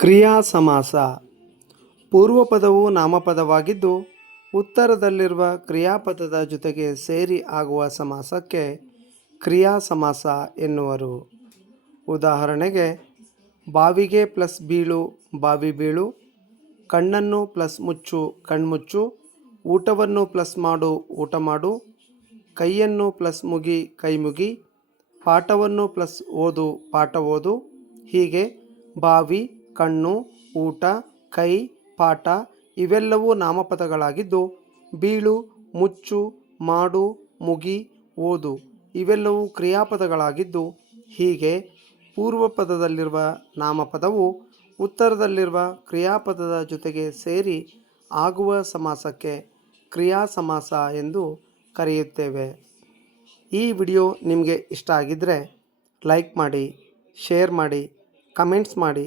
ಕ್ರಿಯಾ ಸಮಾಸ ಪೂರ್ವಪದವು ನಾಮಪದವಾಗಿದ್ದು, ಉತ್ತರದಲ್ಲಿರುವ ಕ್ರಿಯಾಪದದ ಜೊತೆಗೆ ಸೇರಿ ಆಗುವ ಸಮಾಸಕ್ಕೆ ಕ್ರಿಯಾ ಸಮಾಸ ಎನ್ನುವರು. ಉದಾಹರಣೆಗೆ, ಬಾವಿಗೆ ಪ್ಲಸ್ ಬೀಳು, ಬಾವಿ ಬೀಳು, ಕಣ್ಣನ್ನು ಪ್ಲಸ್ ಮುಚ್ಚು ಕಣ್ಮುಚ್ಚು ಊಟವನ್ನು ಪ್ಲಸ್ ಮಾಡು, ಊಟ ಮಾಡು, ಕೈಯನ್ನು ಪ್ಲಸ್ ಮುಗಿ, ಕೈ ಮುಗಿ, ಪಾಠವನ್ನು ಪ್ಲಸ್ ಓದು, ಪಾಠ ಓದು, ಹೀಗೆ ಬಾವಿ ಕಣ್ಣು, ಊಟ, ಕೈ, ಪಾಠ ಇವೆಲ್ಲವೂ ನಾಮಪದಗಳಾಗಿದ್ದು ಬೀಳು, ಮುಚ್ಚು, ಮಾಡು, ಮುಗಿ, ಓದು ಇವೆಲ್ಲವೂ ಕ್ರಿಯಾಪದಗಳಾಗಿದ್ದು ಹೀಗೆ ಪೂರ್ವ ಪದದಲ್ಲಿರುವ ನಾಮಪದವು ಉತ್ತರದಲ್ಲಿರುವ ಕ್ರಿಯಾಪದದ ಜೊತೆಗೆ ಸೇರಿ ಆಗುವ ಸಮಾಸಕ್ಕೆ ಕ್ರಿಯಾ ಸಮಾಸ ಎಂದು ಕರೆಯುತ್ತೇವೆ. ಈ ವಿಡಿಯೋ ನಿಮಗೆ ಇಷ್ಟ ಆಗಿದ್ದರೆ ಲೈಕ್ ಮಾಡಿ, ಶೇರ್ ಮಾಡಿ, ಕಮೆಂಟ್ಸ್ ಮಾಡಿ.